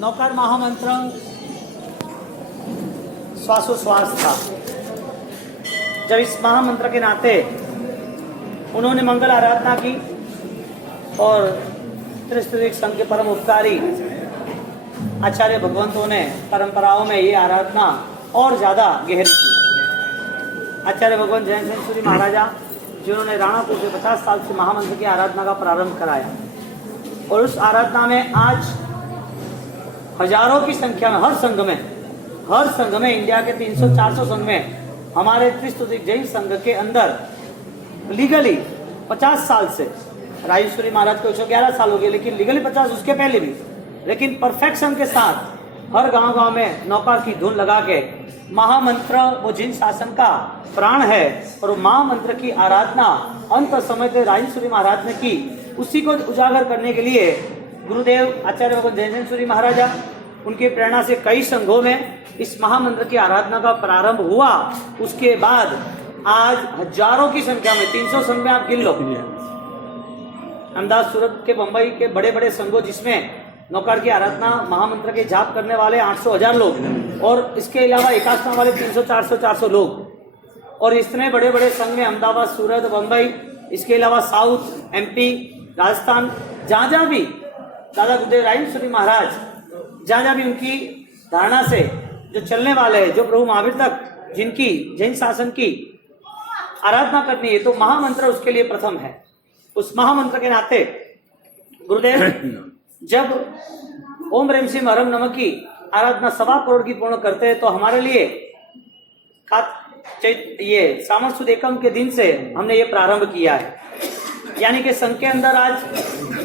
नौकार महामंत्र श्वासोश्वास था। जब इस महामंत्र के नाते उन्होंने मंगल आराधना की और त्रिस्तुतिक संघ के परम उपकारी आचार्य भगवंतों ने परंपराओं में ये आराधना और ज्यादा गहरी की। आचार्य भगवंत जैन सिंह सूरी महाराजा जिन्होंने राणापुर से 50 साल से महामंत्र की आराधना का प्रारंभ कराया और उस आराधना में आज हजारों की संख्या में हर संघ में इंडिया के 300-400 संघ में हमारे त्रिस्तुतिक जैन संघ के अंदर लीगली 50 साल से राजेश्वरी महाराज को 111 साल हो गए, लेकिन लीगली 50 उसके पहले भी, लेकिन परफेक्शन के साथ हर गांव में नौकार की धुन लगा के महामंत्र वो जिन शासन का प्राण है और महामंत्र की आराधना अंत समय से राजेश्वरी महाराज ने की, उसी को उजागर करने के लिए गुरुदेव आचार्य भगवंत जैन सूरी महाराजा उनकी प्रेरणा से कई संघों में इस महामंत्र की आराधना का प्रारंभ हुआ। उसके बाद आज हजारों की संख्या में 300 संघ में आप गिन लो, अहमदाबाद, सूरत के, बंबई के बड़े बड़े संघों जिसमें नौकार की आराधना महामंत्र के जाप करने वाले 800-1000 लोग और इसके अलावा एकाश्रम वाले 300-400 लोग और इतने बड़े बड़े संघ में अहमदाबाद, सूरत, बंबई, इसके अलावा साउथ, MP, राजस्थान, जहाँ भी दादा गुरुदेव राजेश्वरी महाराज जहाँ भी उनकी धारणा से जो चलने वाले हैं, जो प्रभु महावीर तक जिनकी जैन शासन की आराधना करनी है, तो महामंत्र उसके लिए प्रथम है। उस महामंत्र के नाते गुरुदेव जब ओम रेम सिंह हरम नमः की आराधना 1.25 करोड़ की पूर्ण करते हैं, तो हमारे लिए ये सावन सुद एकम के दिन से हमने ये प्रारंभ किया है। यानी कि संघ के अंदर आज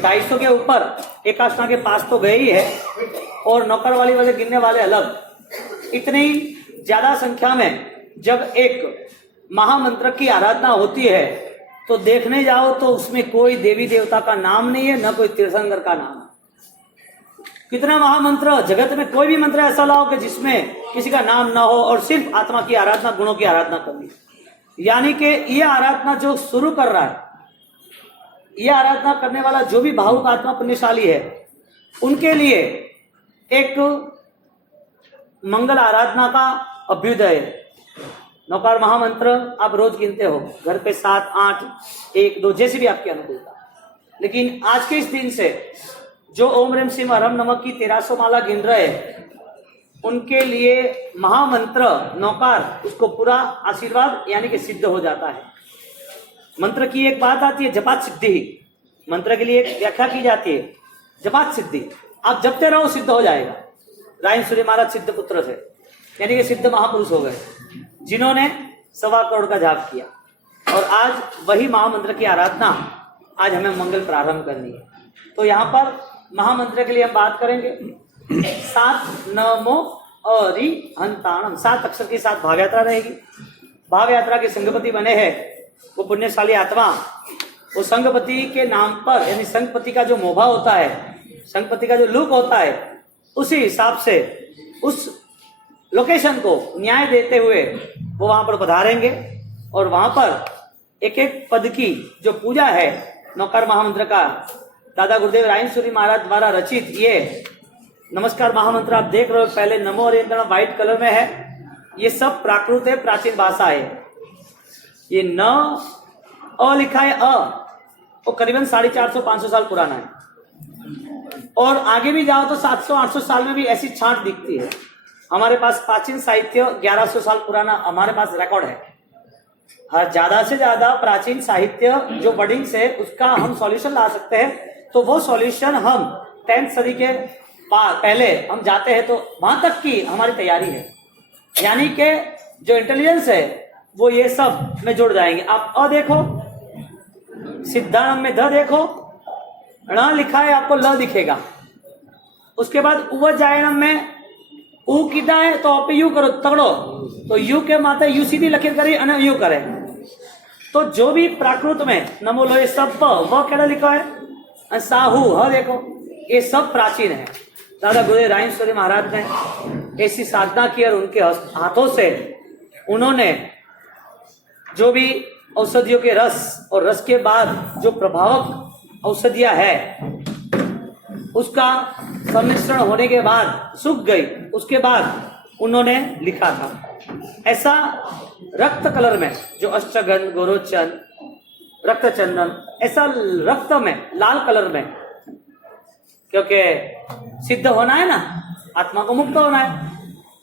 250 के ऊपर एकाश्रम के पास तो गए ही है और नौकर वाले गिनने वाले अलग। इतनी ज्यादा संख्या में जब एक महामंत्र की आराधना होती है तो देखने जाओ तो उसमें कोई देवी देवता का नाम नहीं है, न कोई तीर्थंकर का नाम है। कितना महामंत्र, जगत में कोई भी मंत्र ऐसा लाओ कि जिसमें किसी का नाम ना हो और सिर्फ आत्मा की आराधना, गुणों की आराधना करनी। यानी कि यह आराधना जो शुरू कर रहा है, यह आराधना करने वाला जो भी भावुक आत्मा पुण्यशाली है, उनके लिए एक मंगल आराधना का अभ्युदय है। नौकार महामंत्र आप रोज गिनते हो घर पे 7, 8, 1, 2 जैसी भी आपकी अनुकूलता, लेकिन आज के इस दिन से जो ओम रेम सिंह हरम नमः की 1300 माला गिन रहे हैं, उनके लिए महामंत्र नौकार उसको पूरा आशीर्वाद यानी कि सिद्ध हो जाता है। मंत्र की एक बात आती है जपात सिद्धि, मंत्र के लिए एक व्याख्या की जाती है जपात सिद्धि, आप जपते रहो सिद्ध हो जाएगा। राजेश्वरी महाराज सिद्ध पुत्र थे, यानी कि सिद्ध महापुरुष हो गए जिन्होंने 1.25 करोड़ का जाप किया और आज वही महामंत्र की आराधना आज हमें मंगल प्रारंभ करनी है। तो यहाँ पर महामंत्र के लिए हम बात करेंगे 7 नमो अरिहंताणम, 7 अक्षर की 7 भाव यात्रा रहेगी। भाव यात्रा के संघपति बने हैं वो पुण्यशाली आत्मा, वो संघपति के नाम पर यानी संघपति का जो मोभा होता है, संघपति का जो लुक होता है, उसी हिसाब से उस लोकेशन को न्याय देते हुए वो वहां पर पधारेंगे और वहां पर एक एक पद की जो पूजा है नौकार महामंत्र का दादा गुरुदेव राजेश्वरी महाराज द्वारा रचित ये नमस्कार महामंत्र आप देख रहे हो, पहले नमो अरिहंताणम व्हाइट कलर में है। ये सब प्राकृत है, प्राचीन भाषा है। ये न अ लिखा है, वो करीबन 450-500 साल पुराना है और आगे भी जाओ तो 700-800 साल में भी ऐसी छांट दिखती है। हमारे पास प्राचीन साहित्य 1100 साल पुराना हमारे पास रिकॉर्ड है। हर ज्यादा से ज्यादा प्राचीन साहित्य जो वर्डिंग्स है उसका हम सॉल्यूशन ला सकते हैं, तो वो सॉल्यूशन हम 10th सदी के पहले हम जाते हैं तो वहां तक की हमारी तैयारी है। यानी कि जो इंटेलिजेंस है वो ये सब में जुड़ जाएंगे। आप अ देखो, सिद्धांत में ध देखो, ण लिखा है आपको ल दिखेगा। उसके बाद उवजायनम में ऊ कितना है तो आप यू करो तगड़ो, तो यू के माता यू सीधी लकीर करी अने यू करे। तो जो भी प्राकृत में नमो लो ये सब वह केड़ा लिखा है, साहू ह देखो, ये सब प्राचीन है। दादा गुरुदेव राजेश्वरी महाराज ने ऐसी साधना की और उनके हाथों से उन्होंने जो भी औषधियों के रस और रस के बाद जो प्रभावक औषधियां है उसका सम्मिश्रण होने के बाद सूख गई, उसके बाद उन्होंने लिखा था। ऐसा रक्त कलर में जो अष्टगंध, गोरोचन, रक्त चंदन, ऐसा रक्त में लाल कलर में, क्योंकि सिद्ध होना है ना, आत्मा को मुक्त होना है,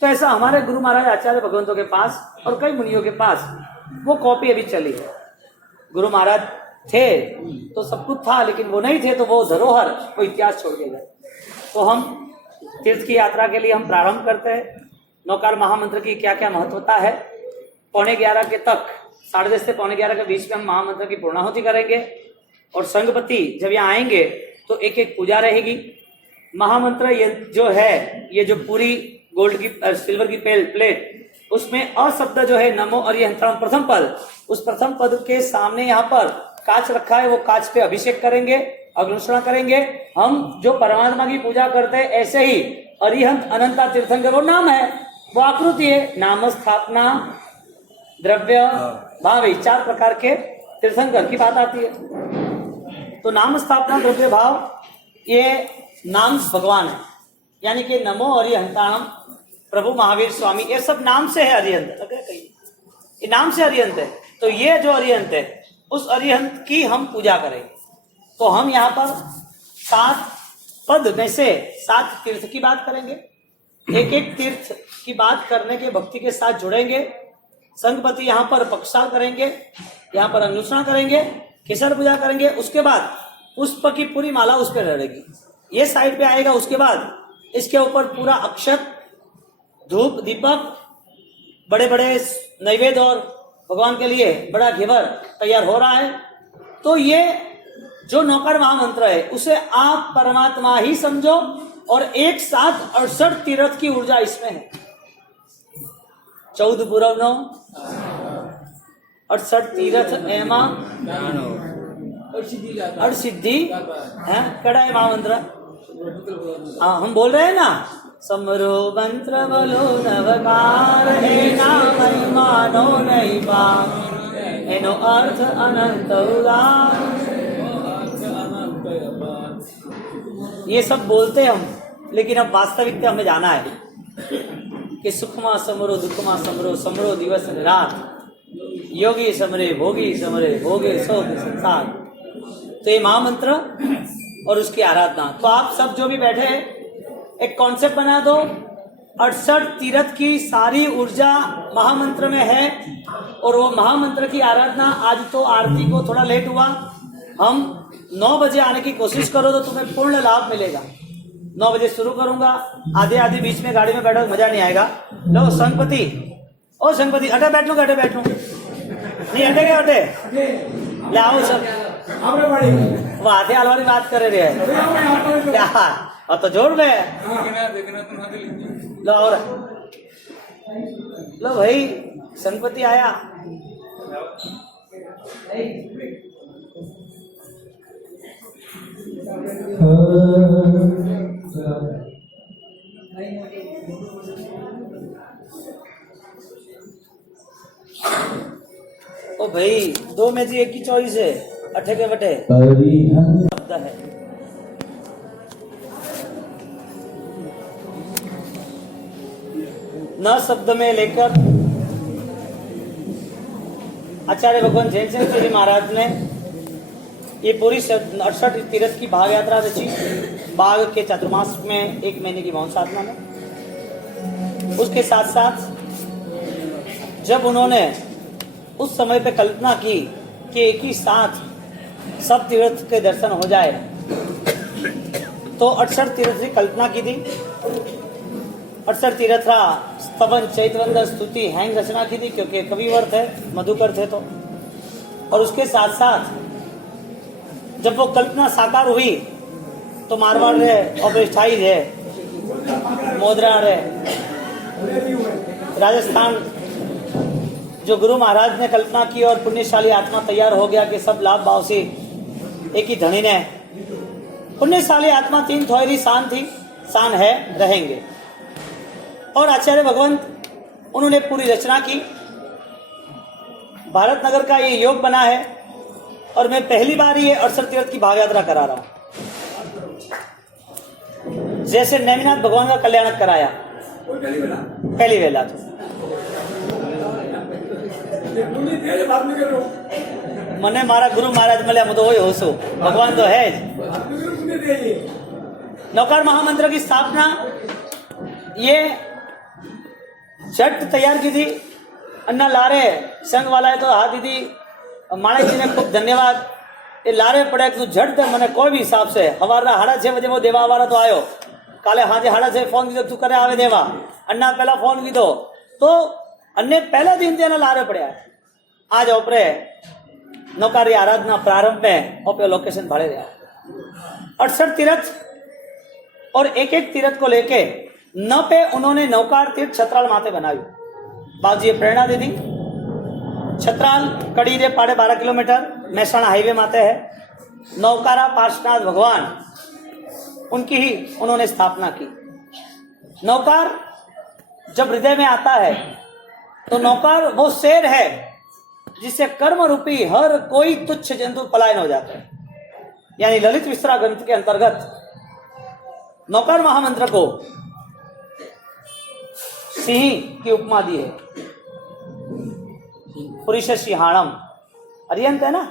तो ऐसा हमारे गुरु महाराज आचार्य भगवंतों के पास और कई मुनियों के पास वो कॉपी अभी चली है। गुरु महाराज थे तो सब कुछ था, लेकिन वो नहीं थे तो वो धरोहर, वो इतिहास छोड़ के गए। तो हम तीर्थ की यात्रा के लिए हम प्रारंभ करते हैं। नौकार महामंत्र की क्या क्या महत्वता है, 11:15 के तक, 10:30 से 11:15 के बीच में हम महामंत्र की पूर्णाहुति करेंगे। और संघपति जब यहाँ आएंगे तो एक एक पूजा रहेगी। महामंत्र ये जो है, ये जो पूरी गोल्ड की सिल्वर की प्लेट, उसमें अ शब्द जो है नमो अरिहंतम प्रथम पद, उस प्रथम पद के सामने यहाँ पर कांच रखा है, वो कांच पे अभिषेक करेंगे, अग्निशरण करेंगे। हम जो परमात्मा की पूजा करते हैं ऐसे ही अरिहंत अनंता तीर्थंकर वो नाम है, वो आकृति है। नाम स्थापना, द्रव्य, भाव, 4 प्रकार के तीर्थंकर की बात आती है। तो नाम स्थापना, द्रव्य, भाव, ये नाम भगवान है, यानी कि नमो अरिहंताणम, प्रभु महावीर स्वामी, ये सब नाम से है अरिहंत, ये नाम से अरिहंत है। तो ये जो अरिहंत है उस अरिहंत की हम पूजा करेंगे। तो हम यहाँ पर 7 पद में से 7 तीर्थ की बात करेंगे। एक एक तीर्थ की बात करने के भक्ति के साथ जुड़ेंगे। संघपति यहाँ पर पक्षाल करेंगे, यहाँ पर अनुष्ठान करेंगे, केसर पूजा करेंगे। उसके बाद पुष्प की पूरी माला उस पर रहेगी, ये साइड पे आएगा। उसके बाद इसके ऊपर पूरा अक्षत, धूप, दीपक, बड़े बड़े नैवेद्य और भगवान के लिए बड़ा घेवर तैयार हो रहा है। तो ये जो नौकर महामंत्र है उसे आप परमात्मा ही समझो, और एक साथ 68 तीर्थ की ऊर्जा इसमें है। 14 पूरब 9, 68 तीर्थ एमा और सिद्धि है। कड़ा है महामंत्र, हाँ हम बोल रहे हैं ना, समरो मंत्र बलो नवकार है नाम मानो नहीं पा, एनो अर्थ अनंत उदार। ये सब बोलते हम, लेकिन अब वास्तविकता हमें जाना है कि सुखमा समरो, दुखमा समरो, समरो दिवस रात, योगी समरे, भोगी समरे, भोगे सो संसार। तो ये महामंत्र और उसकी आराधना। तो आप सब जो भी बैठे एक कॉन्सेप्ट बना दो, 68 तीर्थ की सारी ऊर्जा महामंत्र में है। और वो महामंत्र की आराधना, आज तो आरती को थोड़ा लेट हुआ, हम 9 बजे आने की कोशिश करो तो तुम्हें पूर्ण लाभ मिलेगा। 9 बजे शुरू करूंगा, आधे बीच में गाड़ी में बैठो, मजा नहीं आएगा। लो संघपति, ओ संघपति, अटे बैठ लो, अटे बैठ लो, नहीं हटेगे, हटे ले आओ सब। वो आधे अलवारी बात कर रहे हैं यार, और तो जोड़ में लो। और लो भाई, संघपति आया। ओ भाई, 2 में से एक की चॉइस है, अठे के बटे शब्द है। न शब्द में लेकर आचार्य भगवान जैन सिंह जी महाराज ने ये पूरी 68 तीर्थ की भाग यात्रा रची। बाघ के चातुर्मास में 1 महीने की मौन साधना में। उसके साथ साथ जब उन्होंने उस समय पे कल्पना की कि एक ही साथ सब तीर्थ के दर्शन हो जाए, तो 68 तीर्थ की कल्पना की थी। 68 तीर्थ का स्तवन, चैतवंद, स्तुति, हैंग रचना की थी, क्योंकि कविवर थे, मधुकर थे। तो और उसके साथ साथ जब वो कल्पना साकार हुई तो मारवाड़ रहे, ऑपरेस्टाइज है, मोदरा रहे, राजस्थान जो गुरु महाराज ने कल्पना की और पुण्यशाली आत्मा तैयार हो गया कि सब लाभ भाव से एक ही धनी ने। पुण्यशाली आत्मा 3 थोड़ी शान थी, शान है, रहेंगे। और आचार्य भगवंत उन्होंने पूरी रचना की। भारत नगर का ये योग बना है और मैं पहली बार ये 68 तीर्थ की भाव यात्रा करा रहा हूँ। जैसे नेमिनाथ भगवान का कल्याण कराया पहली वेला तो मने मारा गुरु महाराज મળ્યા હું તો હોય હોશું भगवान तो है नौकार महामंत्र की स्थापना ये झट तैयार की थी अन्ना लारे संघ वाला तो हाँ दीदी माणेक जी ने खूब धन्यवाद ये लारे पड़े तू झट दे मने कोई भी हिसाब से हवारा 6:30 बजे वो देवा वाला तो आयो काले हाँ जी 6:30 फोन कीधो तू करे आवे देवा अन्ना पहला फोन कीधो तो अन्य पहले दिन तेना लारे पड़े आज ओपरे नौकारी आराधना प्रारंभ में ओपे लोकेशन भाड़े रहा 68 तीर्थ और एक एक तीर्थ को लेके न पे उन्होंने नौकार तीर्थ छत्राल माते बनाई बाबूजी प्रेरणा दे दी छत्राल कड़ी रे 12.5 किलोमीटर मेहसाणा हाईवे माते है नौकारा पार्श्वनाथ भगवान उनकी ही उन्होंने स्थापना की नौकार जब हृदय में आता है तो नौकार वो शेर है जिससे कर्म रूपी हर कोई तुच्छ जंतु पलायन हो जाता है यानी ललित विश्रा ग्रंथ के अंतर्गत नौकार महामंत्र को सिंह की उपमा दी है पुरुष सिंहाणम अरिहंत है ना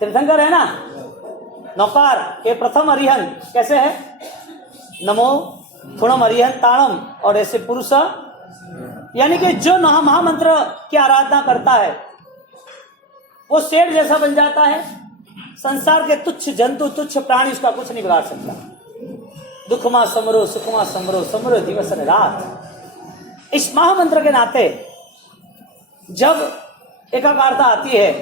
तीर्थंकर है ना नौकार के प्रथम अरिहंत कैसे है नमो थुणम अरिहंत ताणम और ऐसे पुरुष यानी कि जो महामंत्र की आराधना करता है वो शेर जैसा बन जाता है संसार के तुच्छ जंतु तुच्छ प्राणी उसका कुछ नहीं बिगाड़ सकता दुखमा समरो सुखमा समरो समरो दिवस और रात इस महामंत्र के नाते जब एकाकारता आती है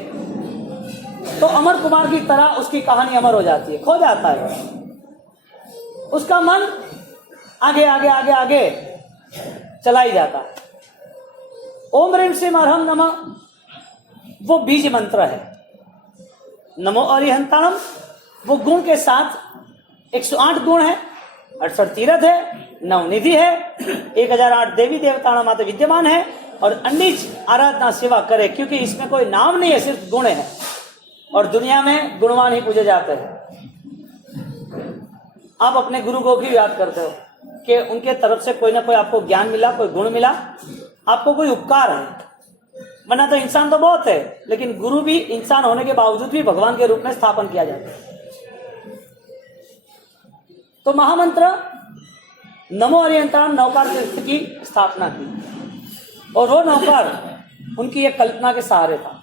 तो अमर कुमार की तरह उसकी कहानी अमर हो जाती है खो जाता है उसका मन आगे आगे आगे आगे चला ही जाता है ओम ह्रीं श्रीं अरहम नमः वो बीज मंत्र है नमो अरिहंताणम वो गुण के साथ 108 गुण है 68 तीर्थ है नवनिधि है 1008 देवी देवता माते विद्यमान है और अनिज आराधना सेवा करे क्योंकि इसमें कोई नाम नहीं है सिर्फ गुण है और दुनिया में गुणवान ही पूजे जाते हैं आप अपने गुरु को भी याद करते हो कि उनके तरफ से कोई ना कोई आपको ज्ञान मिला कोई गुण मिला आपको कोई उपकार है वरना तो इंसान तो बहुत है लेकिन गुरु भी इंसान होने के बावजूद भी भगवान के रूप में स्थापन किया जाता है तो महामंत्र नमो अरिहंताणम नौकार तीर्थ की स्थापना की और वो नौकार उनकी एक कल्पना के सहारे था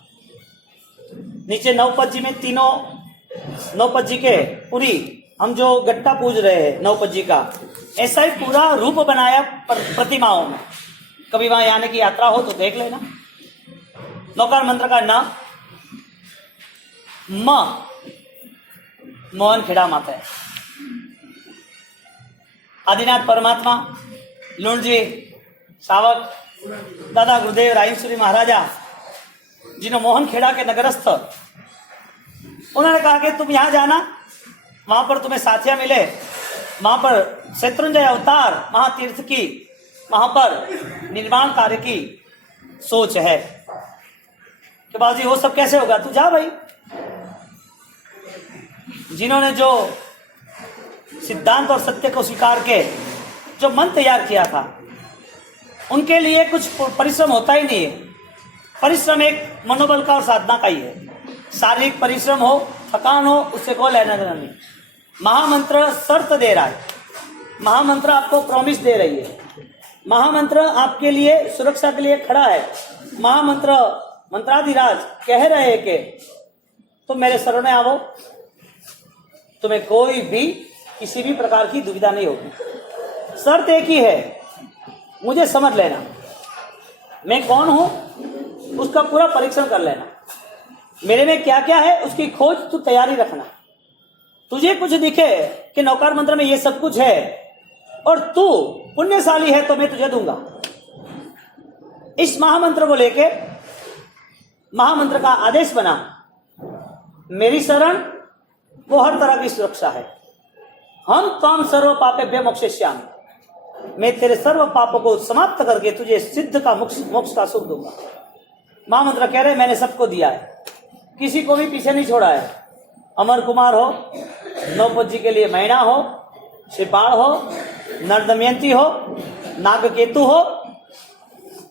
नीचे नवपद जी में तीनों नवपद जी के पूरी हम जो गट्टा पूज रहे हैं नवपद जी का ऐसा ही पूरा रूप बनाया प्रतिमाओं में कभी वहां आने की यात्रा हो तो देख लेना नौकार मंत्र का नाम मोहन खेड़ा माता है आदिनाथ परमात्मा लुणजी सावक दादा गुरुदेव रायसुरी महाराजा जिन्होंने मोहन खेड़ा के नगरस्थ उन्होंने कहा कि तुम यहां जाना वहां पर तुम्हें साथिया मिले वहां पर शत्रुंजय अवतार महातीर्थ की वहां पर निर्माण कार्य की सोच है कि बाबूजी वो सब कैसे होगा तू जा भाई जिन्होंने जो सिद्धांत और सत्य को स्वीकार के जो मन तैयार किया था उनके लिए कुछ परिश्रम होता ही नहीं है परिश्रम एक मनोबल का और साधना का ही है शारीरिक परिश्रम हो थकान हो उससे कोई लेना देना नहीं महामंत्र शर्त दे रहा है महामंत्र आपको प्रॉमिस दे रही है महामंत्र आपके लिए सुरक्षा के लिए खड़ा है महामंत्र मंत्राधिराज कह रहे हैं कि तुम मेरे शरण में आओ तुम्हें कोई भी किसी भी प्रकार की दुविधा नहीं होगी शर्त एक ही है मुझे समझ लेना मैं कौन हूं उसका पूरा परीक्षण कर लेना मेरे में क्या क्या है उसकी खोज तू तैयारी रखना तुझे कुछ दिखे कि नौकार मंत्र में ये सब कुछ है और तू पुण्यशाली है तो मैं तुझे दूंगा इस महामंत्र को लेके महामंत्र का आदेश बना मेरी शरण वो हर तरह की सुरक्षा है हम त्वाम सर्व पापेभ्य मोक्षयिष्यामि मैं तेरे सर्व पापों को समाप्त करके तुझे सिद्ध का मोक्ष का सुख दूंगा महामंत्र कह रहे मैंने सबको दिया है किसी को भी पीछे नहीं छोड़ा है अमर कुमार हो नवपद जी के लिए मैना हो शिपाल हो, नरदमयंती हो, नागकेतु हो,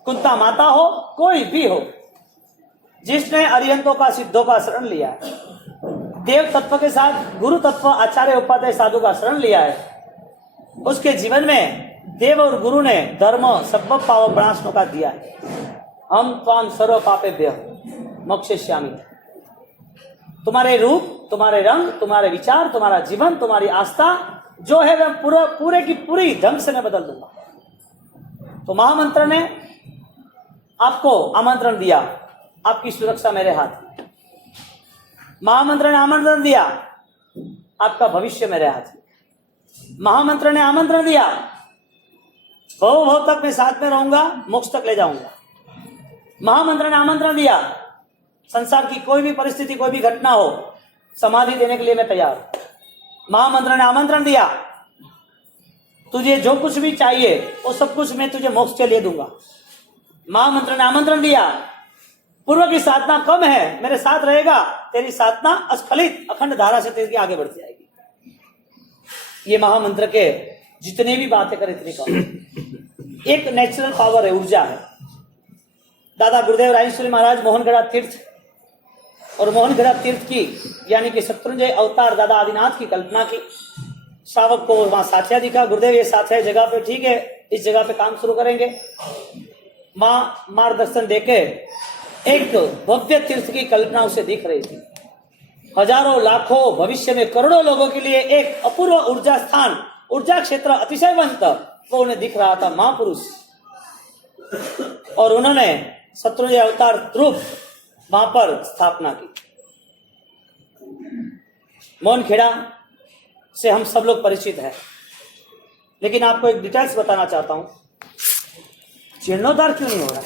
कुंता माता हो, कोई भी हो, जिसने अरिहंतों का सिद्धों का शरण लिया है, देव तत्व के साथ गुरु तत्व आचार्य उपाध्याय साधु का शरण लिया है, उसके जीवन में देव और गुरु ने धर्म सब पाव प्रणाशनों का दिया है। हम त्वाम सर्व पापेभ्य मोक्षयिष्यामि। तुम्हारे रूप, तुम्हारे रंग, तुम्हारे विचार, तुम्हारा जीवन, तुम्हारी आस्था जो है वह पूरे की पूरी ढंग से मैं बदल दूंगा। तो महामंत्र ने आपको आमंत्रण दिया, आपकी सुरक्षा मेरे हाथ। महामंत्र ने आमंत्रण दिया, आपका भविष्य मेरे हाथ। महामंत्र ने आमंत्रण दिया, भव भव तक मैं साथ में रहूंगा, मोक्ष तक ले जाऊंगा। महामंत्र ने आमंत्रण दिया, संसार की कोई भी परिस्थिति, कोई भी घटना हो, समाधि देने के लिए मैं तैयार हूं। महामंत्र ने आमंत्रण दिया, तुझे जो कुछ भी चाहिए वो सब कुछ मैं तुझे मोक्ष के लिए दूंगा। महामंत्र ने आमंत्रण दिया, पूर्व की साधना कम है, मेरे साथ रहेगा, तेरी साधना अस्खलित अखंड धारा से तेरी आगे बढ़ती जाएगी। ये महामंत्र के जितने भी बातें करें इतनी कम। एक नेचुरल पावर है, ऊर्जा है। दादा गुरुदेव राजेश्वरी महाराज मोहनगढ़ा तीर्थ और मोहनगढ़ा तीर्थ की यानी कि शत्रुंजय अवतार दादा आदिनाथ की कल्पना की। श्रावक को वहां साथिया दिखा, गुरुदेव ये साथिया जगह पे ठीक है, इस जगह पे काम शुरू करेंगे। माँ मार्गदर्शन देके एक भव्य तीर्थ की कल्पना उसे दिख रही थी। हजारों लाखों भविष्य में करोड़ों लोगों के लिए एक अपूर्व ऊर्जा स्थान, ऊर्जा क्षेत्र अतिशयवंत वो उन्हें दिख रहा था, महापुरुष। और उन्होंने शत्रुंजय अवतार रूप वहां पर स्थापना की। मोहनखेड़ा से हम सब लोग परिचित हैं, लेकिन आपको एक डिटेल्स बताना चाहता हूं, जीर्णोद्धार क्यों नहीं हो रहा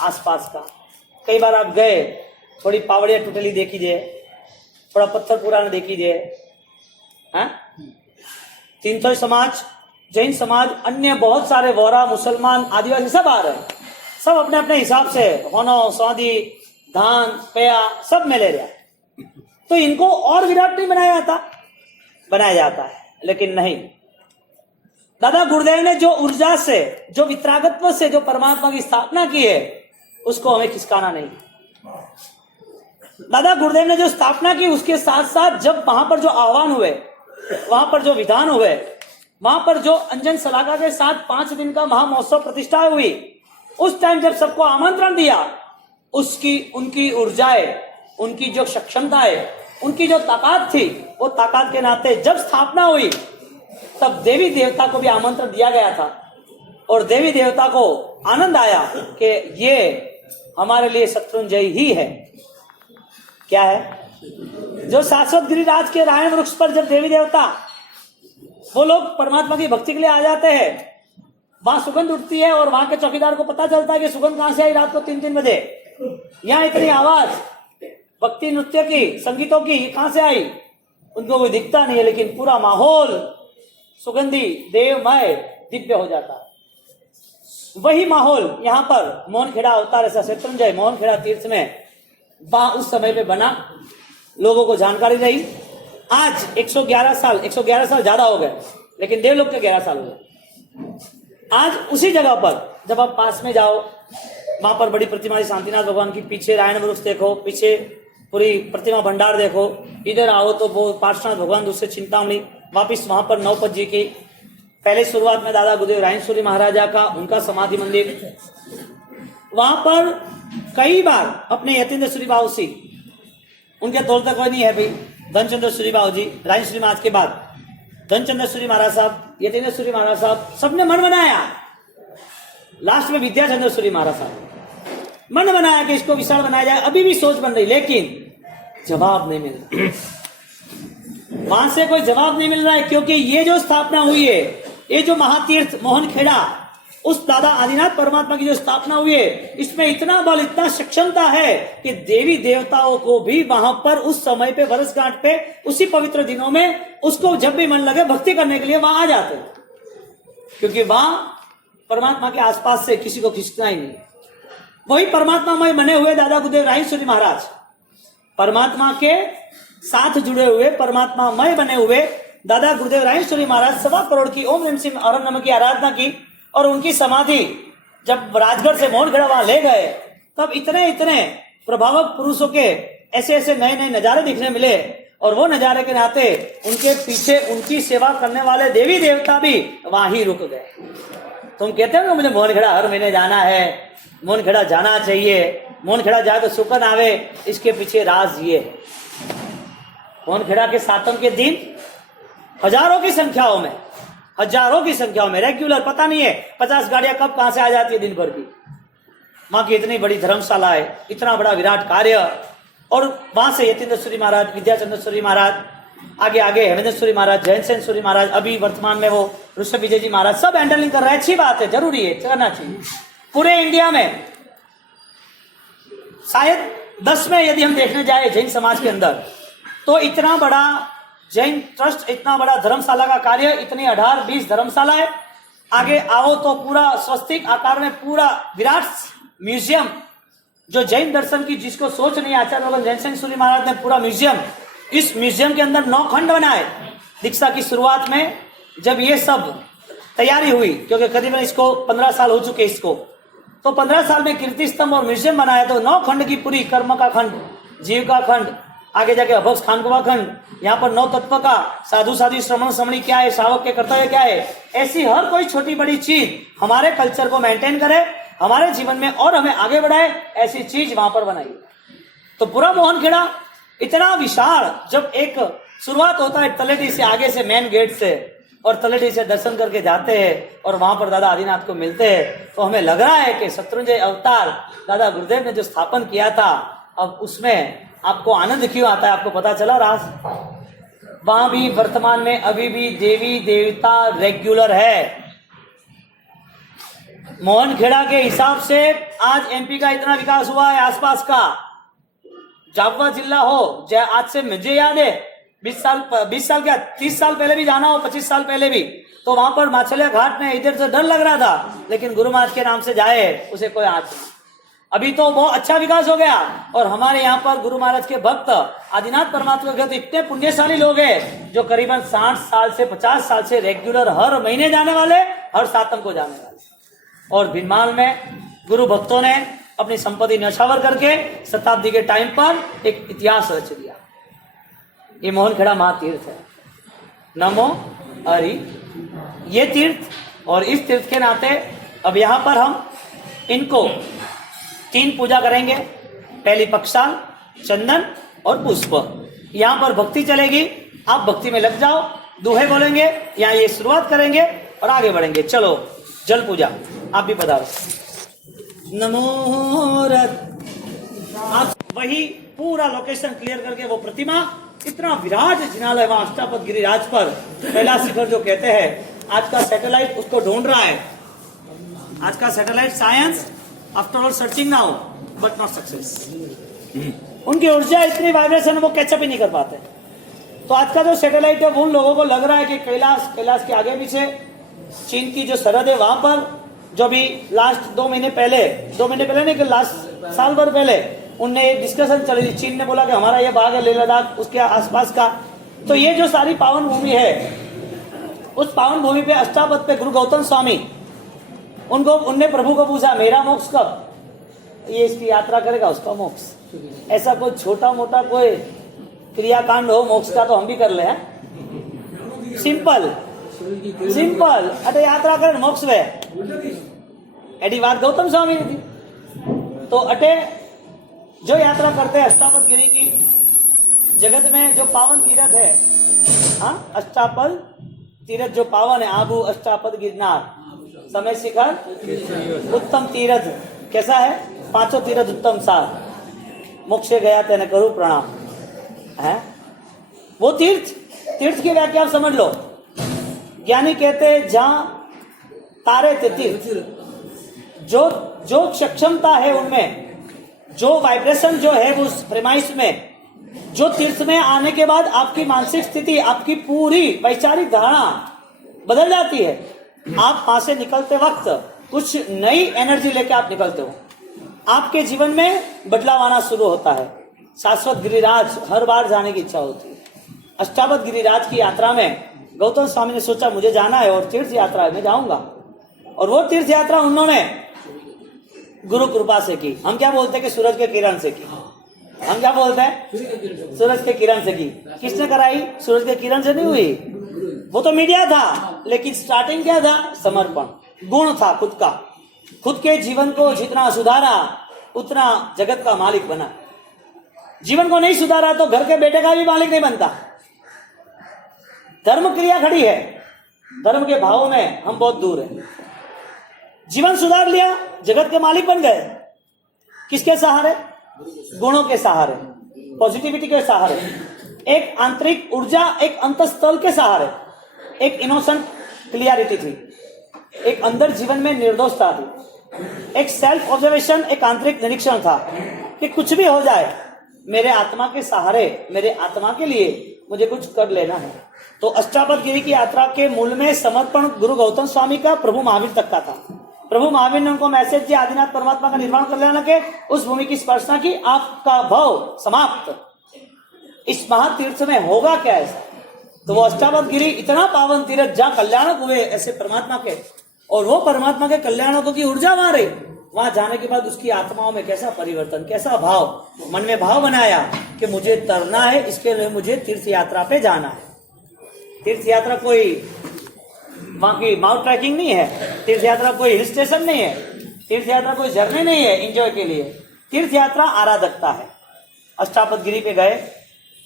आसपास का। कई बार आप गए, थोड़ी पावड़िया टूटली देखीजिए, थोड़ा पत्थर पुराना देखीजिए। हाँ, तीनथोई समाज, जैन समाज, अन्य बहुत सारे वोरा, मुसलमान, आदिवासी सब आ रहे हैं, सब अपने अपने हिसाब से होनो, स्वादी, धान, पेया सब में ले रहा है। तो इनको और विराट नहीं बनाया जाता है, लेकिन नहीं। दादा गुरुदेव ने जो ऊर्जा से, जो वितरागत्व से जो परमात्मा की स्थापना की है, उसको हमें खिसकाना नहीं। दादा गुरुदेव ने जो स्थापना की, उसके साथ साथ जब वहां पर जो आह्वान हुए, वहां पर जो विधान हुए, वहां पर जो अंजन सलाका के साथ 5 दिन का महामहोत्सव प्रतिष्ठा हुई, उस टाइम जब सबको आमंत्रण दिया, उनकी ऊर्जाएं, उनकी जो सक्षमताएं, उनकी जो ताकत थी, वो ताकत के नाते जब स्थापना हुई, तब देवी देवता को भी आमंत्रण दिया गया था। और देवी देवता को आनंद आया कि ये हमारे लिए शत्रुंजय ही है। क्या है? जो शाश्वत गिरिराज के रायण वृक्ष पर जब देवी देवता वो लोग परमात्मा की भक्ति के लिए आ जाते हैं, वहां सुगंध उठती है और वहां के चौकीदार को पता चलता है कि सुगंध कहां से आई रात को 3-3 बजे, यहाँ इतनी आवाज भक्ति नृत्य की, संगीतों की, ये कहां से आई? उनको कोई दिखता नहीं है, लेकिन पूरा माहौल सुगंधी, देवमय, दिव्य हो जाता है। वही माहौल यहाँ पर मोहनखेड़ा अवतार ऐसा शत्रुंजय मोहनखेड़ा तीर्थ में उस समय पे बना, लोगों को जानकारी रही। आज 111 साल ज्यादा हो गए, लेकिन देवलोक के 11 साल हो गए। आज उसी जगह पर जब आप पास में जाओ, वहां पर बड़ी प्रतिमा शांतिनाथ भगवान की, पीछे रायण वृक्ष देखो, पीछे पूरी प्रतिमा भंडार देखो, इधर आओ तो वो पार्श्वनाथ भगवान, दूसरे चिंतामणि, वापिस वहां पर नवपत जी की, पहले शुरुआत में दादा गुरुदेव राजेश्वरी महाराजा का उनका समाधि मंदिर। वहां पर कई बार अपने यतीन्द्र सूरी बाबू जी, उनके तौर तक कोई नहीं है भाई, धनचंद्र सूरी बाबू जी राजेश्वरी महाराज के बाद धनचंद्र सूरी महाराज साहब, यतीन्द्र सूरी महाराज साहब, सबने मन बनाया। लास्ट में विद्याचंद्र सूरी महाराज साहब मन बनाया कि इसको विशाल बनाया जाए। अभी भी सोच बन रही, लेकिन जवाब नहीं मिल रहा, वहां से कोई जवाब नहीं मिल रहा है। क्योंकि ये जो स्थापना हुई है, ये जो महातीर्थ मोहनखेड़ा, उस दादा आदिनाथ परमात्मा की जो स्थापना हुई है, इसमें इतना बल, इतना सक्षमता है कि देवी देवताओं को भी वहां पर उस समय पे, वर्षगांठ पे, उसी पवित्र दिनों में उसको जब भी मन लगे भक्ति करने के लिए वहां आ जाते हैं। क्योंकि वहां परमात्मा के आसपास से किसी को खींचना ही नहीं। वही परमात्मामय बने हुए दादा गुरुदेव राजेश्वरी महाराज, परमात्मा के साथ जुड़े हुए, परमात्मामय बने हुए, दादा गुरुदेव रायेश्वरी महाराज 1.25 करोड़ की ओम ह्रीम सिंह अरहम नमः की आराधना की और उनकी समाधि जब राजगढ़ से मोहनखेड़ा वहां ले गए, तब इतने इतने प्रभावक पुरुषों के ऐसे ऐसे नए नए नजारे दिखने मिले, और वो नजारे के नाते उनके पीछे उनकी सेवा करने वाले देवी देवता भी वहां ही रुक गए। तुम कहते हो ना मुझे मोहनखेड़ा हर महीने जाना है, मोहनखेड़ा जाना चाहिए, मोहनखेड़ा जाए तो सुकन आवे, इसके पीछे राज ये है। मोहनखेड़ा के सातम के दिन हजारों की संख्याओं में रेगुलर, पता नहीं है 50 गाड़ियां कब कहां से आ जाती है दिन भर की। माँ की इतनी बड़ी धर्मशाला है, इतना बड़ा विराट कार्य, और वहां से यतीन्द्रसूरी महाराज, विद्याचंद्रसूरी महाराज, आगे आगे हेमेंद्रसूरी महाराज, जयंत सूरी महाराज, अभी वर्तमान में वो ऋषभ विजय जी महाराज, सब हैंडलिंग कर रहे हैं। अच्छी बात है, जरूरी है, करना चाहिए। पूरे इंडिया में शायद 10 में यदि हम देखने जाए जैन समाज के अंदर, तो इतना बड़ा जैन ट्रस्ट, इतना बड़ा धर्मशाला का कार्य, इतनी 18-20 धर्मशाला है। आगे आओ तो पूरा स्वस्तिक आकार में पूरा विराट म्यूजियम, जो जैन दर्शन की जिसको सोच नहीं, आचार्य जैन सिंह सूरी महाराज ने पूरा म्यूजियम, इस म्यूजियम के अंदर 9 खंड बनाए। दीक्षा की शुरुआत में जब ये सब तैयारी हुई, क्योंकि करीबन इसको 15 साल हो चुके इसको, तो 15 साल में कीर्ति स्तंभ और म्यूजियम बनाया। तो 9 खंड की पूरी, कर्म का खंड, जीव का खंड, आगे जाके अभक्ष खानकुमा खंड, यहाँ पर 9 तत्व का, साधु साधु श्रमण श्रमणी क्या है, श्रावक के कर्तव्य क्या है, ऐसी हर कोई छोटी बड़ी चीज हमारे कल्चर को मेंटेन करे, हमारे जीवन में और हमें आगे बढ़ाए, ऐसी चीज वहां पर बनाई। तो पूरा मोहनखेड़ा इतना विशाल, जब एक शुरुआत होता है तलेटी से, आगे से मेन गेट से, और तलेटी से दर्शन करके जाते हैं और वहां पर दादा आदिनाथ को मिलते हैं, तो हमें लग रहा है कि शत्रुंजय अवतार दादा गुरुदेव ने जो स्थापन किया था, अब उसमें आपको आनंद क्यों आता है, आपको पता चला राज। वहां भी वर्तमान में अभी भी देवी देवता रेगुलर है। मोहनखेड़ा के हिसाब से आज एमपी का इतना विकास हुआ है, आसपास का झाबुआ जिला हो, आज से मुझे याद है 20 साल क्या 30 साल पहले भी जाना हो, 25 साल पहले भी, तो वहां पर माछलिया घाट में इधर से डर लग रहा था, लेकिन गुरु महाराज के नाम से जाए उसे कोई आज नहीं। अभी तो बहुत अच्छा विकास हो गया, और हमारे यहाँ पर गुरु महाराज के भक्त आदिनाथ परमात्मा के तो इतने पुण्यशाली लोग हैं, जो करीबन 60 साल से 50 साल से रेगुलर हर महीने जाने वाले, हर सातम को जाने वाले। और भिनमाल में गुरु भक्तों ने अपनी संपत्ति न्यौछावर करके शताब्दी के टाइम पर एक इतिहास रच दिया। ये मोहनखेड़ा महातीर्थ है, नमो हरि। ये तीर्थ, और इस तीर्थ के नाते अब यहाँ पर हम इनको 3 पूजा करेंगे। पहली पक्षाल, चंदन और पुष्प। यहाँ पर भक्ति चलेगी, आप भक्ति में लग जाओ, दोहे बोलेंगे, यहाँ ये शुरुआत करेंगे और आगे बढ़ेंगे। चलो जल पूजा, आप भी पधारो। नमो रथ। आप वही पूरा लोकेशन क्लियर करके, वो प्रतिमा इतना विराट जिनालय वहां अष्टापद गिरिराज पर, कैलाश शिखर जो कहते हैं, आज का सैटेलाइट उसको ढूंढ रहा है। आज का satellite science after all searching now but not success. उनकी ऊर्जा इतनी वाइब्रेशन, वो कैचअप ही नहीं कर पाते। तो आज का जो सैटेलाइट है, वो उन लोगों को लग रहा है कि कैलाश के आगे पीछे चीन की जो सरहद है, वहां पर जो भी लास्ट 2 महीने पहले नहीं कि लास्ट साल भर पहले उनने एक डिस्कशन चली थी। चीन ने बोला कि हमारा ये भाग है लेह लद्दाख, उसके आसपास का, तो ये जो सारी पावन भूमि है, उस पावन भूमि पे अष्टापद पे गुरु गौतम स्वामी, उनने प्रभु को पूछा मेरा मोक्ष कब, ये इसकी यात्रा करेगा उसका मोक्ष। ऐसा कोई छोटा मोटा कोई क्रियाकांड हो मोक्ष का तो हम भी कर ले हैं, सिंपल अटे यात्रा कर मोक्ष वे एडी बात गौतम स्वामी ने थी। तो अटे जो यात्रा करते हैं अष्टापद गिरी की, जगत में जो पावन तीर्थ है, हाँ अष्टापद तीर्थ जो पावन है, आबू अष्टापद गिरनार, समय शिखर उत्तम तीर्थ, कैसा है 5 तीर्थ उत्तम सार, मोक्षे गया तेने करूं प्रणाम है। वो तीर्थ की व्याख्या आप समझ लो। ज्ञानी कहते हैं जहां तारे थे तीर्थ, जो सक्षमता है उनमें, जो वाइब्रेशन जो है उस प्रेमाइस में, जो तीर्थ में आने के बाद आपकी मानसिक स्थिति, आपकी पूरी वैचारिक धारणा बदल जाती है। आप वहां से निकलते वक्त कुछ नई एनर्जी लेके आप निकलते हो, आपके जीवन में बदलाव आना शुरू होता है। शाश्वत गिरिराज हर बार जाने की इच्छा होती है। अष्टावक्र गिरिराज की यात्रा में गौतम स्वामी ने सोचा मुझे जाना है और तीर्थ यात्रा है, मैं जाऊंगा। और वो तीर्थ यात्रा उन्होंने गुरु कृपा से की। हम क्या बोलते हैं कि सूरज के किरण से की। हम क्या बोलते हैं? सूरज के किरण से की। किसने कराई? सूरज के किरण से नहीं हुई, वो तो मीडिया था, लेकिन स्टार्टिंग क्या था? समर्पण, गुण था खुद का। खुद के जीवन को जितना सुधारा उतना जगत का मालिक बना। जीवन को नहीं सुधारा तो घर के बेटे का भी मालिक नहीं बनता। धर्म क्रिया खड़ी है, धर्म के भावों में हम बहुत दूर हैं। जीवन सुधार लिया, जगत के मालिक बन गए। किसके सहारे? गुणों के सहारे, पॉजिटिविटी के सहारे, एक आंतरिक ऊर्जा, एक अंतस्थल के सहारे, एक इनोसेंट क्लियरिटी थी, एक अंदर जीवन में निर्दोषता थी, एक सेल्फ ऑब्जर्वेशन, एक आंतरिक निरीक्षण था कि कुछ भी हो जाए मेरे आत्मा के सहारे, मेरे आत्मा के लिए मुझे कुछ कर लेना है। तो अष्टापद गिरी की यात्रा के मूल में समर्पण गुरु गौतम स्वामी का प्रभु महावीर तक का था। प्रभु महावीर ने उनको मैसेज दिया, आदिनाथ परमात्मा का निर्माण कर लेना के उस भूमि की स्पर्शना की, आपका भव समाप्त। इस महातीर्थ में होगा क्या ऐसा? तो वो अष्टापद गिरी इतना पावन तीर्थ जहाँ कल्याणक हुए ऐसे परमात्मा के, और वो परमात्मा के कल्याणकों की ऊर्जा वहां रही। वहां जाने के बाद उसकी आत्माओं में कैसा परिवर्तन, कैसा भाव, मन में भाव बनाया कि मुझे तरना है, इसके लिए मुझे तीर्थ यात्रा पे जाना है। तीर्थ यात्रा कोई वहां की माउंट ट्रैकिंग नहीं है, तीर्थ यात्रा कोई हिल स्टेशन नहीं है, तीर्थ यात्रा कोई झरने नहीं है एंजॉय के लिए। तीर्थ यात्रा आराधकता है। अष्टापद गिरी पे गए,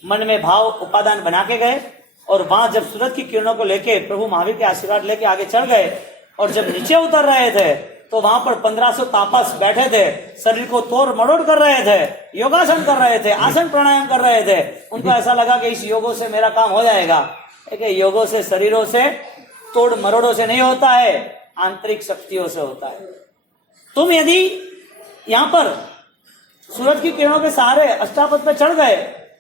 मन में भाव उपादान बना के गए, और वहां जब सूरज की किरणों को लेके प्रभु महावीर के आशीर्वाद लेके आगे चढ़ गए, और जब नीचे उतर रहे थे तो वहां पर 1500 तापस बैठे थे, शरीर को तोड़ मरोड़ कर रहे थे, योगासन कर रहे थे, आसन प्राणायाम कर रहे थे। उनको ऐसा लगा कि इस योगों से मेरा काम हो जाएगा। योगों से, शरीरों से, तोड़ मरोड़ों से नहीं होता है, आंतरिक शक्तियों से होता है। तुम यदि यहाँ पर सूरज की किरणों के सहारे अष्टापद पे चढ़ गए,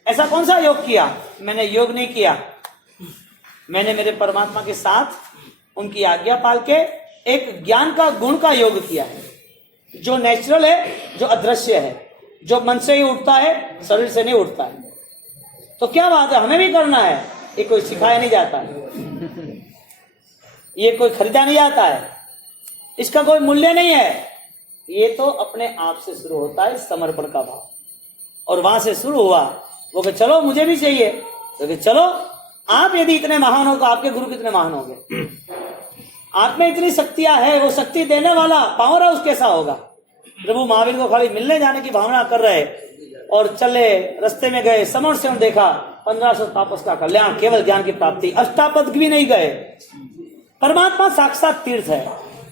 ऐसा कौन सा योग किया? मैंने योग नहीं किया, मैंने मेरे परमात्मा के साथ उनकी आज्ञा पाल के एक ज्ञान का गुण का योग किया है, जो नेचुरल है, जो अदृश्य है, जो मन से ही उठता है, शरीर से नहीं उठता है। तो क्या बात है, हमें भी करना है। ये कोई सिखाया नहीं जाता है, ये कोई खरीदा नहीं जाता है, इसका कोई मूल्य नहीं है। ये तो अपने आप से शुरू होता है, समर्पण का भाव। और वहां से शुरू हुआ वो कि चलो मुझे भी चाहिए, तो चलो आप यदि इतने महान हो तो आपके गुरु कितने महान होंगे। आप में इतनी शक्तियां है, वो शक्ति देने वाला पावर हाउस कैसा होगा। प्रभु महावीर को खाली मिलने जाने की भावना कर रहे और चले, रस्ते में गए, समर से देखा 1500 तापस का कल्याण, केवल ज्ञान की प्राप्ति। अष्टापद भी नहीं गए। परमात्मा साक्षात तीर्थ है,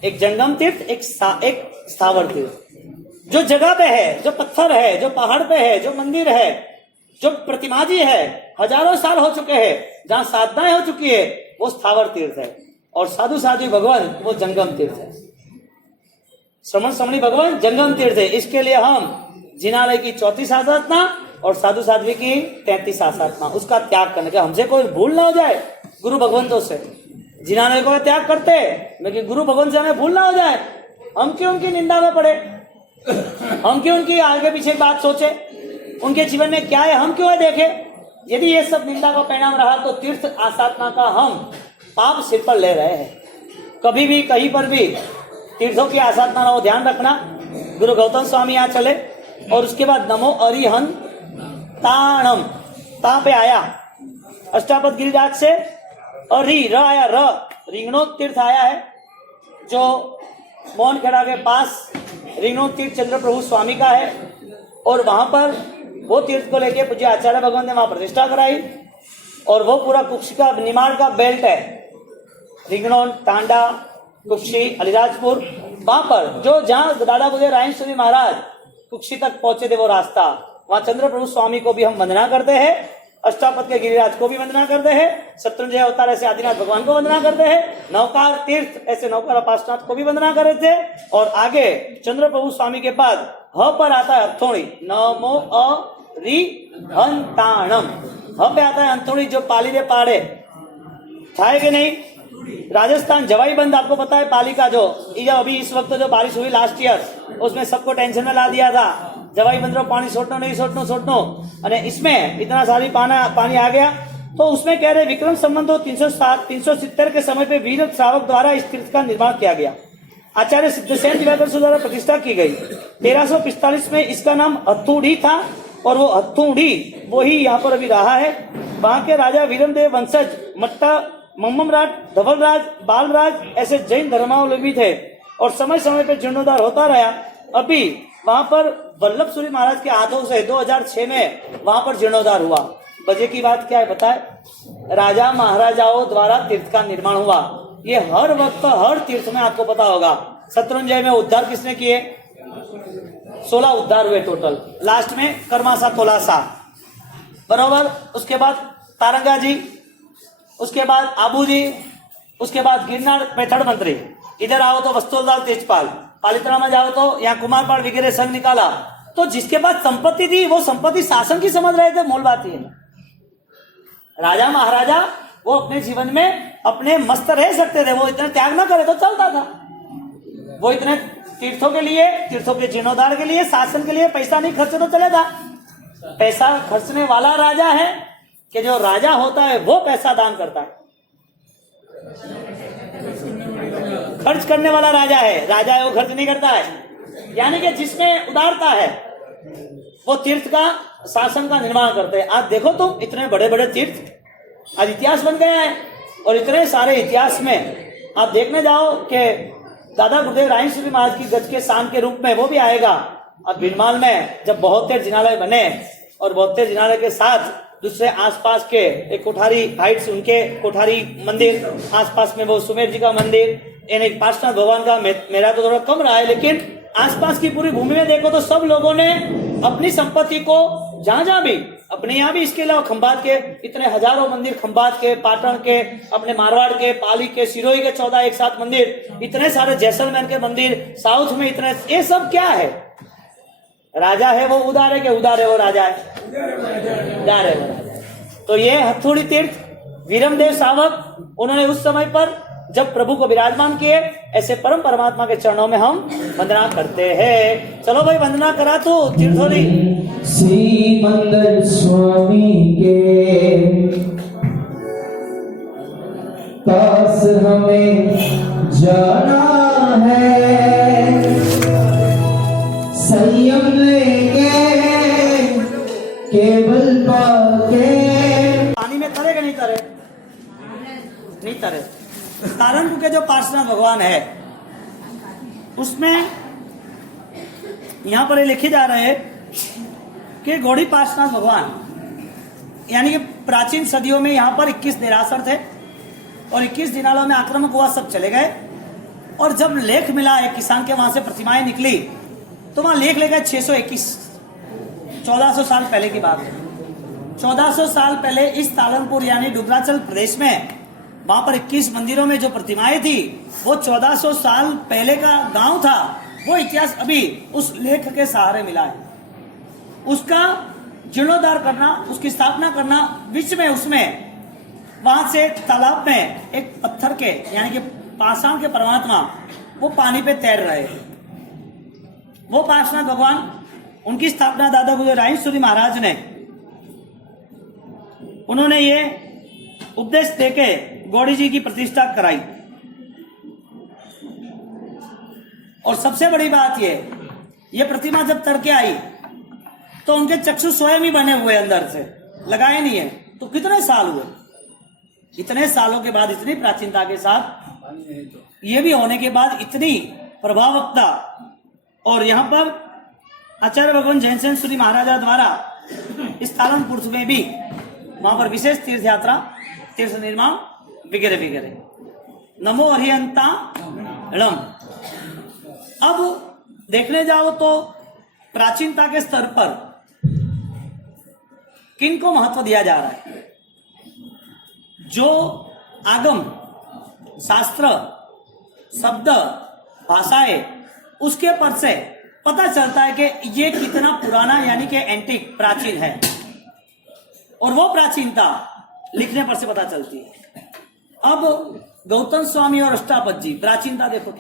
एक जंगम तीर्थ, एक स्थावर तीर्थ, जो जगह पे है, जो पत्थर है, जो पहाड़ पे है, जो मंदिर है, जो प्रतिमाजी है, हजारों साल हो चुके हैं, जहां साधनाएं हो चुकी है, वो स्थावर तीर्थ है। और साधु साधु भगवान वो जंगम तीर्थ है। श्रमण श्रमणी भगवान जंगम तीर्थ है। इसके लिए हम जिनालय की 34 आसाधना और साधु साध्वी की 33 आसाधना, उसका त्याग करने का, हमसे कोई भूल ना हो जाए गुरु भगवंतों से। जिनालय को त्याग करते, लेकिन गुरु भगवंत से हमें भूल ना हो जाए। हम क्यों उनकी निंदा में पड़े, हम क्यों उनकी आगे पीछे बात सोचे, उनके जीवन में क्या है हम क्यों है देखे। यदि ये सब निंदा का परिणाम रहा तो तीर्थ आसाधना का हम पाप सिर पर ले रहे हैं। कभी भी कहीं पर भी तीर्थों की आसाधना हो, ध्यान रखना। गुरु गौतम स्वामी यहाँ चले और उसके बाद नमो अरिहं ताणम, ता पे आया अष्टापद गिरिराज से, और र आया, रिंगणोद तीर्थ आया है, जो मोहनखेड़ा के पास रिंगणोद तीर्थ चंद्र प्रभु स्वामी का है। और वहां पर वो तीर्थ को लेके पूज्य आचार्य भगवान ने वहां प्रतिष्ठा कराई, और वो पूरा कुक्षी का निमाड़ का बेल्ट है, रिंगणोद, टांडा, कुक्षी, अलीराजपुर, वहां पर जो जहां दादा बुद्धे रायेश्वरी महाराज कुक्षी तक पहुंचे थे वो रास्ता, वहां चंद्र प्रभु स्वामी को भी हम वंदना करते हैं, अष्टापद के गिरिराज को भी वंदना करते हैं, शत्रुंजय अवतार ऐसे आदिनाथ भगवान को वंदना करते हैं, नौकार तीर्थ ऐसे नौकार उपासनाथ को भी वंदना कर रहे थे। और आगे चंद्र प्रभु स्वामी के बाद ह पर आता है हथौड़ी, नमो अरिहंताणम, ह पे आता है हथौड़ी, जो पाली दे पाड़े था कि नहीं। राजस्थान जवाई बंद आपको पता है, पाली का जो अभी इस वक्त जो बारिश हुई लास्ट ईयर, उसमें सबको टेंशन में ला दिया था। जवाई बंदरो पानी सोटनो नहीं सोटनो, और इसमें इतना सारी पानी आ गया तो उसमें कह रहे विक्रम संबंध 370 के समय पे वीर श्रावक द्वारा इस तीर्थ का निर्माण किया गया। आचार्य सिद्धसेन दिवाकर द्वारा प्रतिष्ठा की गई। 1345 में इसका नाम हथुड़ी था और वो हथुड़ी वही यहाँ पर अभी रहा है। वहां के राजा वीरमदेव वंशज मट्टा, मम्ममराज, धवलराज, बालराज ऐसे जैन धर्मावलंबी थे और समय समय पे जीर्णोद्धार होता रहा। अभी वहां पर वल्लभ सूरी महाराज के हाथों से 2006 में वहां पर जीर्णोद्धार हुआ। वजह की बात क्या है बताए? राजा महाराजाओं द्वारा तीर्थ का निर्माण हुआ। ये हर वक्त हर तीर्थ में आपको पता होगा। शत्रुंजय में उद्धार किसने किए? 16 उद्धार हुए टोटल। लास्ट में कर्मासा तोलासा, बरोबर। उसके बाद तारंगा जी, उसके बाद आबू जी, उसके बाद गिरनार पैथड़ मंत्री। इधर आओ तो वस्तुलदाल तेजपाल, पालितना में जाओ तो यहाँ कुमारपाल वगैरह संघ निकाला। तो जिसके पास संपत्ति थी वो संपत्ति शासन की समझ रहे थे। मूल बात ये राजा महाराजा वो अपने जीवन में अपने मस्त रह सकते थे, वो इतने त्याग ना करे तो चलता था। वो इतने तीर्थों के लिए, तीर्थों के जीर्णोद्धार के लिए, शासन के लिए पैसा नहीं खर्चे तो चलेगा। पैसा खर्चने वाला राजा है कि जो राजा होता है वो पैसा दान करता है। खर्च करने वाला राजा है, राजा है वो खर्च नहीं करता है। यानी कि जिसमें उदारता है वो तीर्थ का, शासन का निर्माण करते हैं। आज देखो तुम इतने बड़े बड़े तीर्थ आज इतिहास बन गए हैं और इतने सारे इतिहास में आप देखने जाओ कि दादा गुरुदेव रायन श्री महाराज की गज के शान के रूप में वो भी आएगा। अब बिरमाल में जब बहोत्तर जिनालय बने और बहोत्तर जिनालय के साथ दूसरे आसपास के एक कोठारी हाइट्स, उनके कोठारी मंदिर, आसपास में वो सुमेर जी का मंदिर, यानी पार्श्वनाथ भगवान का मेरा तो थोड़ा कम रहा है, लेकिन आसपास की पूरी भूमि में देखो तो सब लोगों ने अपनी संपत्ति को जहां जहां भी, अपने यहाँ भी, इसके अलावा खंभात के इतने हजारों मंदिर, खंभात के, पाटन के, अपने मारवाड़ के, पाली के, सिरोही के 14 एक साथ मंदिर, इतने सारे जैसलमेर के मंदिर, साउथ में इतने, ये सब क्या है? राजा है वो उदार है कि उदार है वो राजा है? उदार है वो राजा है। तो ये हथुड़ी तीर्थ वीरमदेव सावक, उन्होंने उस समय पर जब प्रभु को विराजमान किए, ऐसे परम परमात्मा के चरणों में हम वंदना करते हैं। चलो भाई वंदना करा तो तीर्थोरी श्री मंगल स्वामी के पास हमें जाना है, संयम लेके केवल पाके। पानी में तरे कि नहीं तरे? नहीं तरे। सारंगपुर के जो पार्श्वनाथ भगवान है उसमें यहां पर ये लिखे जा रहे हैं कि गौड़ी पार्श्वनाथ भगवान, यानी कि प्राचीन सदियों में यहाँ पर 21 देरासर थे और 21 दिनालों में आक्रमक हुआ, सब चले गए। और जब लेख मिला एक किसान के, वहां से प्रतिमाएं निकली तो वहां लेख लेगा 621, 1400 साल पहले की बात है। 1400 साल पहले इस तालमपुर यानी डुगराचल प्रदेश में वहां पर 21 मंदिरों में जो प्रतिमाएं थी वो 1400 साल पहले का गांव था। वो इतिहास अभी उस लेख के सहारे मिला है। उसका जीर्णोद्धार करना, उसकी स्थापना करना, बीच में उसमें वहां से तालाब में एक पत्थर के यानी कि पाषाण के परमात्मा वो पानी पे तैर रहे हैं। वो पार्श्वनाथ भगवान, उनकी स्थापना दादा गुरुदेव रायसूरी महाराज ने, उन्होंने ये उपदेश देके गौड़ी जी की प्रतिष्ठा कराई। और सबसे बड़ी बात ये प्रतिमा जब तर के आई तो उनके चक्षु स्वयं ही बने हुए, अंदर से लगाए नहीं है। तो कितने साल हुए? इतने सालों के बाद, इतनी प्राचीनता के साथ, ये भी होने के बाद इतनी प्रभावकता। और यहाँ पर आचार्य भगवान जैनसेन सूरी महाराजा द्वारा इस तालमपुर में भी वहां पर विशेष तीर्थ यात्रा, तीर्थ निर्माण वगैरह वगैरह। नमो अरिहंता णम। अब देखने जाओ तो प्राचीनता के स्तर पर किनको महत्व दिया जा रहा है? जो आगम, शास्त्र, शब्द, भाषाएं, उसके पर से पता चलता है कि ये कितना पुराना यानी कि एंटीक, प्राचीन है। और वो प्राचीनता लिखने पर से पता चलती है। अब गौतम स्वामी और अष्टापद जी, प्राचीनता देखो,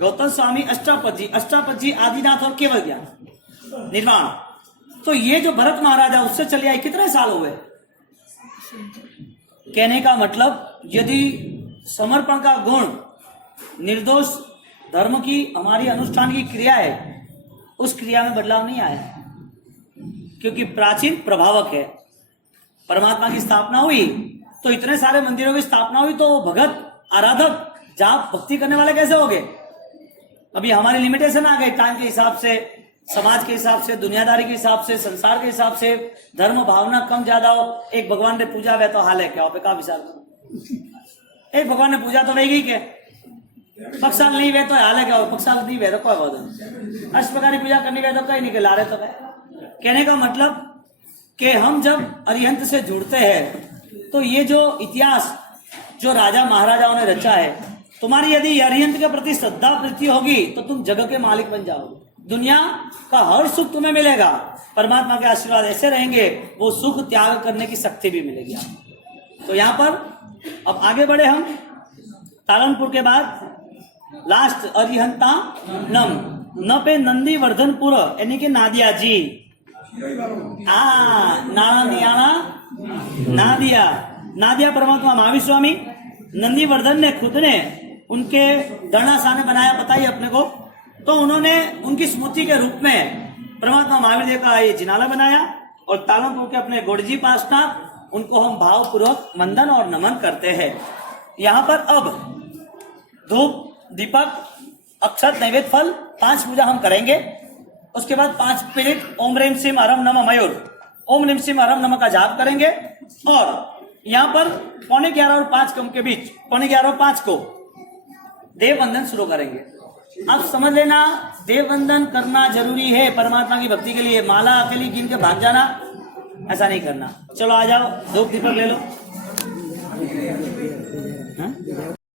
गौतम स्वामी, अष्टापद जी आदिनाथ और केवल ज्ञान निर्माण। तो ये जो भरत महाराजा उससे चले आए, कितने साल हुए? कहने का मतलब यदि समर्पण का गुण निर्दोष धर्म की हमारी अनुष्ठान की क्रिया है, उस क्रिया में बदलाव नहीं आया, क्योंकि प्राचीन प्रभावक है। परमात्मा की स्थापना हुई तो इतने सारे मंदिरों की स्थापना हुई, तो वो भगत आराधक जाप भक्ति करने वाले कैसे हो गए? अभी हमारी लिमिटेशन आ गई टाइम के हिसाब से, समाज के हिसाब से, दुनियादारी के हिसाब से, संसार के हिसाब से, धर्म भावना कम ज्यादा हो। एक भगवान ने पूजा वे तो हाल है क्या का विचार, एक भगवान ने पूजा तो वही के पक्षाल नहीं वे तो हाल है क्या, पक्षाल नहीं वे तो कोई बोल अष्टप्रकारी पूजा करनी वे तो कहीं नहीं ला रहे। तो कहने का मतलब कि हम जब अरिहंत से जुड़ते हैं तो ये जो इतिहास जो राजा महाराजाओं ने रचा है, तुम्हारी यदि अरिहंत के प्रति श्रद्धा प्रीति होगी तो तुम जगह के मालिक बन जाओगे, दुनिया का हर सुख तुम्हें मिलेगा। परमात्मा के आशीर्वाद ऐसे रहेंगे, वो सुख त्याग करने की शक्ति भी मिलेगी। तो यहाँ पर अब आगे बढ़े हम। तालनपुर के बाद लास्ट अरिहंता नम न पे नंदी वर्धनपुर यानी कि नादिया जी नादिया परमात्मा महावीर स्वामी नंदी वर्धन ने खुद ने उनके दर्णासा ने बनाया, बताइए अपने को। तो उन्होंने उनकी स्मृति के रूप में परमात्मा महावीर देव का ये जिनाला बनाया और तालमपुर के अपने गोडजी पासनाथ उनको हम भावपूर्वक वंदन और नमन करते हैं। यहाँ पर अब धूप दीपक अक्षत नैवेद्य फल 5 पूजा हम करेंगे। उसके बाद 5 मिनट ओम ह्रीम सिम हरम नमः मयूर ओम ह्रीम सिम हरम नमः का जाप करेंगे और यहाँ पर 11:45 और 5 के बीच 11:45 और 5 को देव वंदन शुरू करेंगे। अब समझ लेना, देव वंदन करना जरूरी है परमात्मा की भक्ति के लिए। माला अकेली गिन के भाग जाना ऐसा नहीं करना। चलो आ जाओ, धूप दीपक ले लो। हाँ?